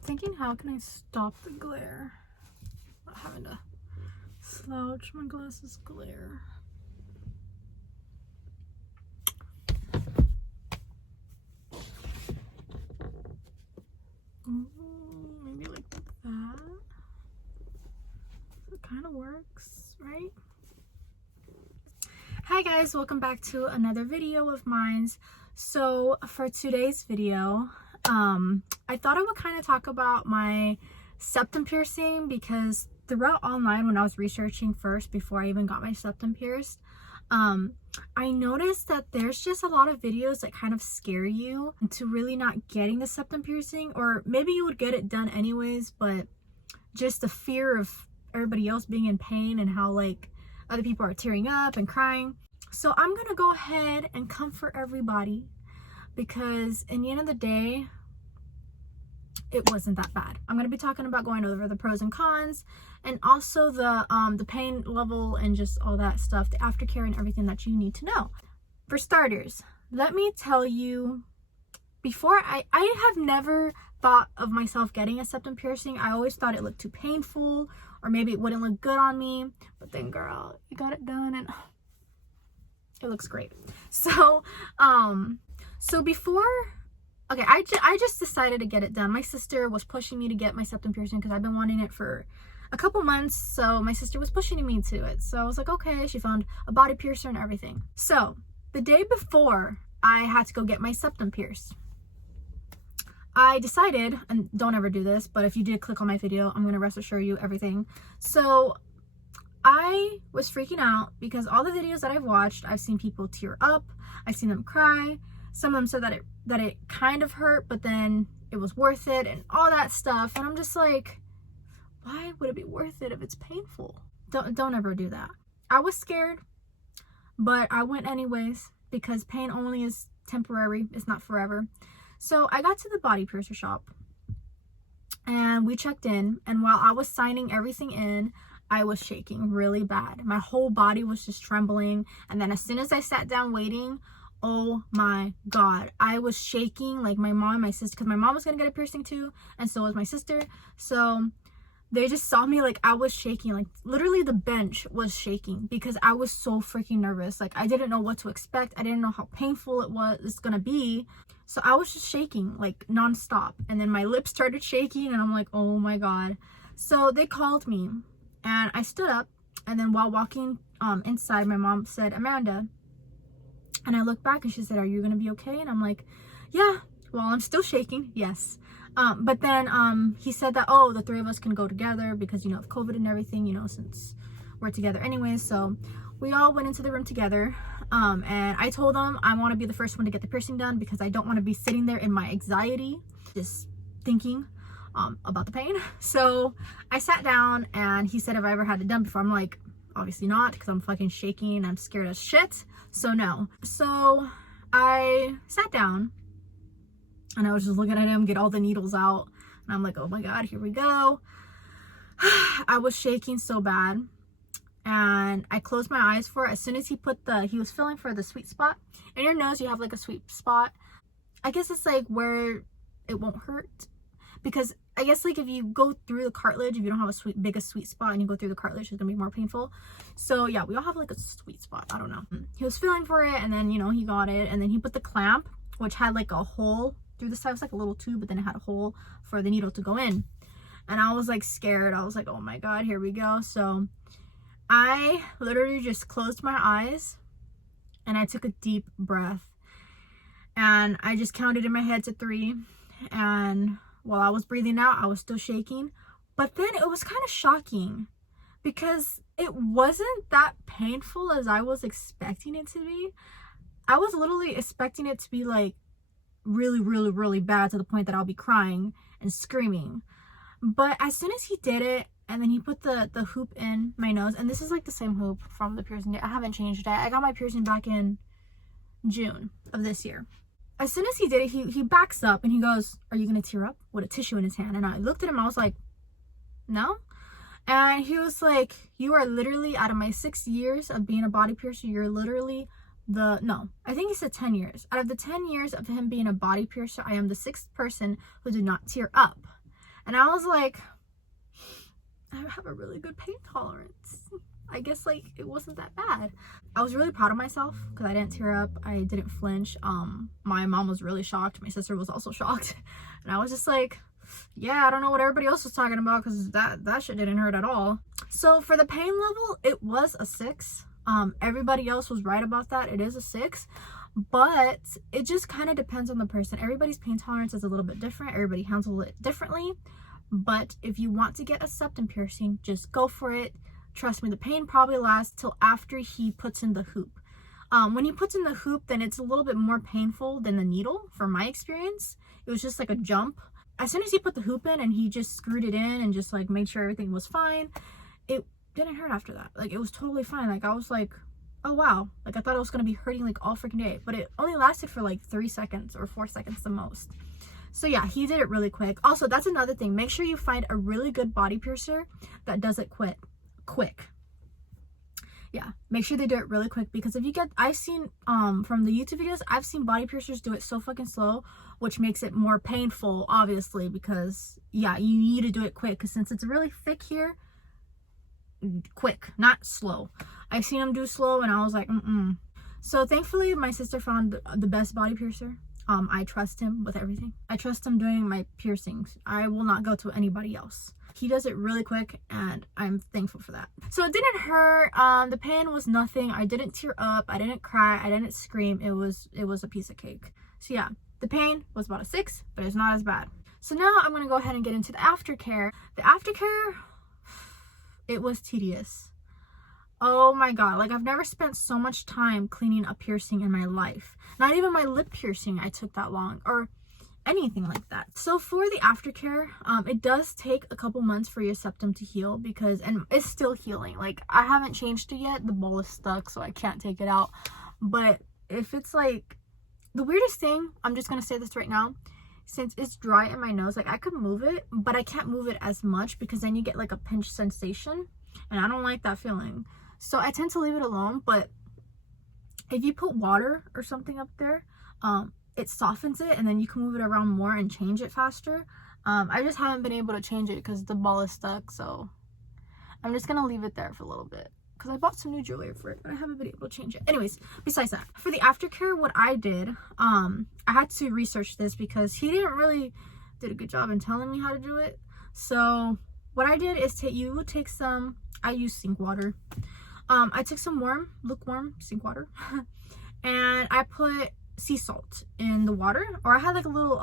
Thinking, how can I stop the glare? Not having to slouch my glasses glare. Maybe like that. It kind of works, right? Hi guys, welcome back to another video of mine. So for today's video, I thought I would kind of talk about my septum piercing, because throughout online, when I was researching first before I even got my septum pierced, I noticed that there's just a lot of videos that kind of scare you into really not getting the septum piercing, or maybe you would get it done anyways, but just the fear of everybody else being in pain and how like other people are tearing up and crying. So I'm gonna go ahead and comfort everybody, because in the end of the day, it wasn't that bad. I'm gonna be talking about going over the pros and cons, and also the pain level and just all that stuff, the aftercare and everything that you need to know. For starters, let me tell you, before I have never thought of myself getting a septum piercing. I always thought it looked too painful, or maybe it wouldn't look good on me. But then girl, you got it done and it looks great. So before, okay, I just decided to get it done. My sister was pushing me to get my septum piercing because I've been wanting it for a couple months. So my sister was pushing me to it. So I was like, okay, she found a body piercer and everything. So the day before I had to go get my septum pierced, I decided, and don't ever do this, but if you did click on my video, I'm going to rest assure you everything. So I was freaking out because all the videos that I've watched, I've seen people tear up. I've seen them cry. Some of them said that it kind of hurt, but then it was worth it and all that stuff. And I'm just like, why would it be worth it if it's painful? Don't ever do that. I was scared, but I went anyways, because pain only is temporary. It's not forever. So I got to the body piercer shop and we checked in, and while I was signing everything in, I was shaking really bad. My whole body was just trembling. And then as soon as I sat down waiting, oh my God, I was shaking like my mom and my sister, because my mom was gonna get a piercing too, and so was my sister. So they just saw me, like I was shaking, like literally the bench was shaking because I was so freaking nervous. Like I didn't know what to expect. I didn't know how painful it's gonna be. So I was just shaking like nonstop. And then my lips started shaking and I'm like, oh my God. So they called me and I stood up, and then while walking inside, my mom said, Amanda. And I looked back and she said, are you gonna be okay? And I'm like, yeah. Well, I'm still shaking, yes. But then he said that, oh, the three of us can go together because, you know, of COVID and everything, you know, since we're together anyway. So we all went into the room together. And I told him I want to be the first one to get the piercing done because I don't want to be sitting there in my anxiety, just thinking about the pain. So I sat down and he said, have I ever had it done before? I'm like, obviously not, because I'm fucking shaking. I'm scared as shit. So no. So I sat down and I was just looking at him get all the needles out. And I'm like, oh my God, here we go. I was shaking so bad. And I closed my eyes for it. As soon as he was feeling for the sweet spot. In your nose, you have like a sweet spot. I guess it's like where it won't hurt. Because I guess like if you go through the cartilage, if you don't have a biggest sweet spot and you go through the cartilage, it's gonna be more painful. So yeah, we all have like a sweet spot. I don't know. He was feeling for it, and then, you know, he got it. And then he put the clamp, which had like a hole through the side. It was like a little tube, but then it had a hole for the needle to go in. And I was like scared. I was like, oh my God, here we go. So I literally just closed my eyes and I took a deep breath. And I just counted in my head to 3. And while I was breathing out, I was still shaking. But then it was kind of shocking because it wasn't that painful as I was expecting it to be. I was literally expecting it to be like really, really, really bad to the point that I'll be crying and screaming. But as soon as he did it, and then he put the hoop in my nose, and this is like the same hoop from the piercing. I haven't changed it. I got my piercing back in June of this year. As soon as he did it, he backs up and he goes, are you gonna tear up? With a tissue in his hand. And I looked at him, I was like, no. And he was like, you are literally, out of my 6 years of being a body piercer, you're literally no, I think he said 10 years. Out of the 10 years of him being a body piercer, I am the 6th person who did not tear up. And I was like, I have a really good pain tolerance. I guess like it wasn't that bad. I was really proud of myself because I didn't tear up. I didn't flinch. My mom was really shocked. My sister was also shocked. And I was just like, yeah, I don't know what everybody else was talking about because that shit didn't hurt at all. So for the pain level, it was a 6. Everybody else was right about that. It is a 6, but it just kind of depends on the person. Everybody's pain tolerance is a little bit different. Everybody handles it differently. But if you want to get a septum piercing, just go for it. Trust me, the pain probably lasts till after he puts in the hoop. When he puts in the hoop, then it's a little bit more painful than the needle, from my experience. It was just like a jump. As soon as he put the hoop in and he just screwed it in and just like made sure everything was fine, it didn't hurt after that. Like, it was totally fine. Like, I was like, oh wow, like I thought it was gonna be hurting like all freaking day, but it only lasted for like 3 seconds or 4 seconds the most. So yeah, he did it really quick. Also, that's another thing, make sure you find a really good body piercer that does it quick. Yeah, make sure they do it really quick, because if you get, I've seen from the YouTube videos, I've seen body piercers do it so fucking slow, which makes it more painful, obviously, because yeah, you need to do it quick, because since it's really thick here, quick, not slow. I've seen them do slow and I was like, So thankfully my sister found the best body piercer. I trust him with everything. I trust him doing my piercings. I will not go to anybody else. He does it really quick and I'm thankful for that. So it didn't hurt. The pain was nothing. I didn't tear up. I didn't cry. I didn't scream. It was a piece of cake. So yeah, the pain was about a 6, but it's not as bad. So now I'm going to go ahead and get into the aftercare. The aftercare, it was tedious. Oh my god, like I've never spent so much time cleaning a piercing in my life. Not even my lip piercing I took that long, or anything like that. So for the aftercare, it does take a couple months for your septum to heal, because, and it's still healing. Like, I haven't changed it yet. The ball is stuck, so I can't take it out. But if it's like, the weirdest thing, I'm just gonna say this right now, since it's dry in my nose, like I could move it, but I can't move it as much, because then you get like a pinch sensation, and I don't like that feeling. So I tend to leave it alone. But if you put water or something up there, it softens it, and then you can move it around more and change it faster. I just haven't been able to change it because the ball is stuck, so I'm just gonna leave it there for a little bit, because I bought some new jewelry for it, but I haven't been able to change it. Anyways, besides that, for the aftercare, what I did, I had to research this because he didn't really did a good job in telling me how to do it. So what I did is you would take some, I use sink water. I took some lukewarm sink water and I put sea salt in the water, or I had like a little,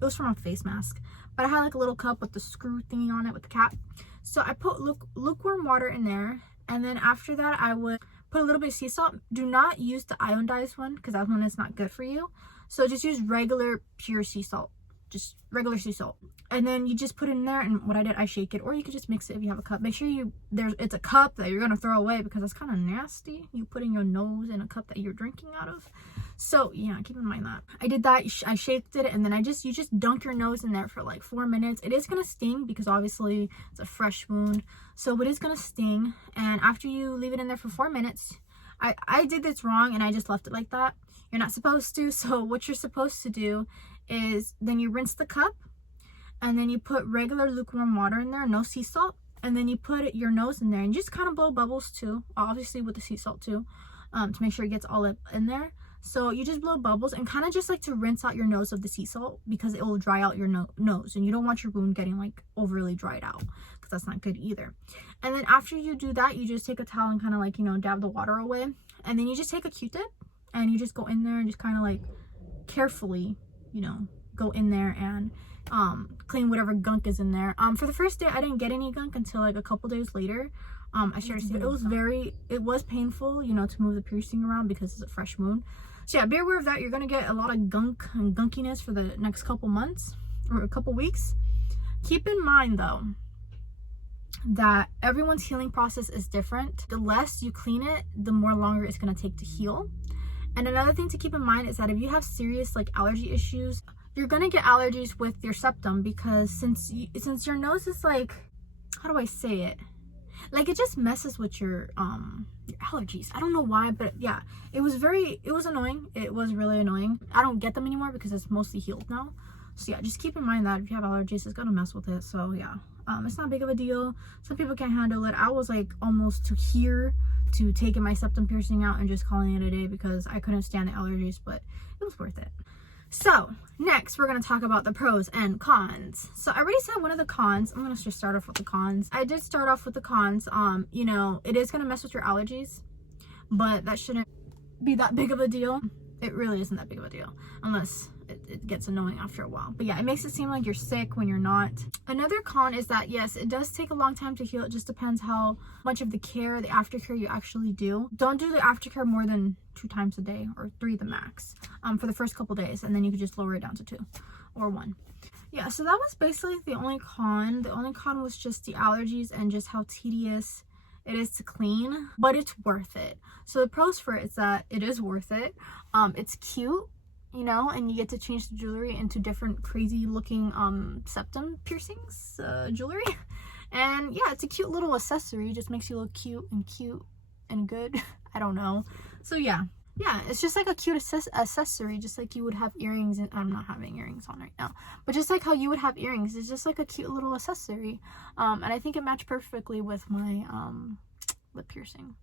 it was from a face mask, but I had like a little cup with the screw thingy on it with the cap. So I put lukewarm water in there, and then after that I would put a little bit of sea salt. Do not use the iodized one, because that one is not good for you. So just use regular pure sea salt, just regular sea salt, and then you just put it in there. And what I did, I shake it, or you could just mix it if you have a cup. Make sure it's a cup that you're gonna throw away, because that's kind of nasty, you putting your nose in a cup that you're drinking out of. So yeah, keep in mind that. I did that, I shaped it, and then you just dunk your nose in there for like 4 minutes. It is gonna sting, because obviously it's a fresh wound, so it is gonna sting. And after you leave it in there for 4 minutes, I did this wrong and I just left it like that. You're not supposed to. So what you're supposed to do is then you rinse the cup, and then you put regular lukewarm water in there, no sea salt, and then you put your nose in there and just kind of blow bubbles too, obviously with the sea salt too, to make sure it gets all up in there. So you just blow bubbles and kind of just like to rinse out your nose of the sea salt, because it will dry out your nose, and you don't want your wound getting like overly dried out, because that's not good either. And then after you do that, you just take a towel and kind of like, you know, dab the water away, and then you just take a Q-tip and you just go in there and just kind of like carefully, you know, go in there and clean whatever gunk is in there. For the first day I didn't get any gunk until like a couple days later. I started to, it was painful, you know, to move the piercing around because it's a fresh wound. So yeah, be aware of that. You're gonna get a lot of gunk and gunkiness for the next couple months or a couple weeks. Keep in mind though that everyone's healing process is different. The less you clean it, the more longer it's gonna take to heal. And another thing to keep in mind is that if you have serious like allergy issues, you're gonna get allergies with your septum, because since your nose is like, how do I say it? Like, it just messes with your allergies. I don't know why, but yeah, it was annoying. It was really annoying. I don't get them anymore because it's mostly healed now. So yeah, just keep in mind that if you have allergies, it's gonna mess with it. So yeah, it's not big of a deal. Some people can't handle it. I was like almost to taking my septum piercing out and just calling it a day because I couldn't stand the allergies, but it was worth it. So next we're going to talk about the pros and cons. So I already said one of the cons. I'm going to just start off with the cons. I did start off with the cons. You know, it is going to mess with your allergies, but that shouldn't be that big of a deal. It really isn't that big of a deal unless it gets annoying after a while. But yeah, it makes it seem like you're sick when you're not. Another con is that yes, it does take a long time to heal. It just depends how much of the aftercare you actually do. Don't do the aftercare more than 2 times a day, or 3 the max, for the first couple days, and then you could just lower it down to 2 or 1. Yeah, so that was basically the only con. The only con was just the allergies and just how tedious it is to clean, but it's worth it. So the pros for it is that it is worth it. It's cute, you know, and you get to change the jewelry into different crazy looking septum piercings jewelry. And yeah, it's a cute little accessory. It just makes you look cute and good. I don't know. So yeah, it's just like a cute accessory, just like you would have earrings. And I'm not having earrings on right now, but just like how you would have earrings, it's just like a cute little accessory. And I think it matched perfectly with my lip piercing.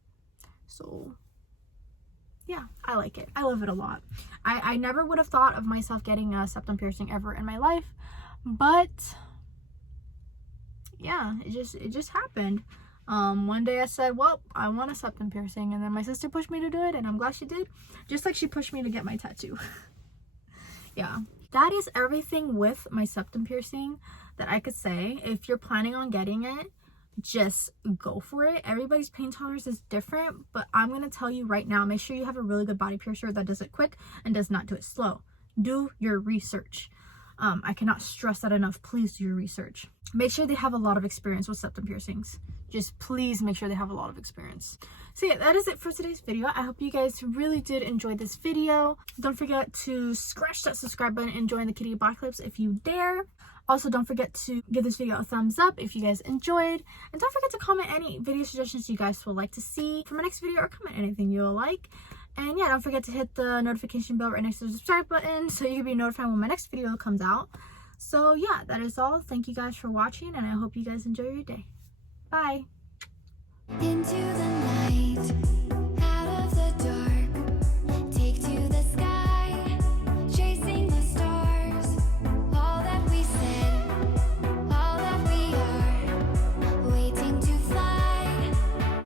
So yeah, I like it. I love it a lot. I never would have thought of myself getting a septum piercing ever in my life, but yeah, it just happened. One day I said, well, I want a septum piercing, and then my sister pushed me to do it, and I'm glad she did, just like she pushed me to get my tattoo. Yeah, that is everything with my septum piercing that I could say. If you're planning on getting it, just go for it. Everybody's pain tolerance is different, but I'm gonna tell you right now, make sure you have a really good body piercer that does it quick and does not do it slow. Do your research. I cannot stress that enough. Please do your research. Make sure they have a lot of experience with septum piercings. Just please make sure they have a lot of experience. So yeah, that is it for today's video. I hope you guys really did enjoy this video. Don't forget to scratch that subscribe button and join the 𝓘𝓷𝓻 if you dare. Also, don't forget to give this video a thumbs up if you guys enjoyed. And don't forget to comment any video suggestions you guys would like to see for my next video, or comment anything you'll like. And yeah, don't forget to hit the notification bell right next to the subscribe button so you can be notified when my next video comes out. So yeah, that is all. Thank you guys for watching, and I hope you guys enjoy your day. Bye. Into the night.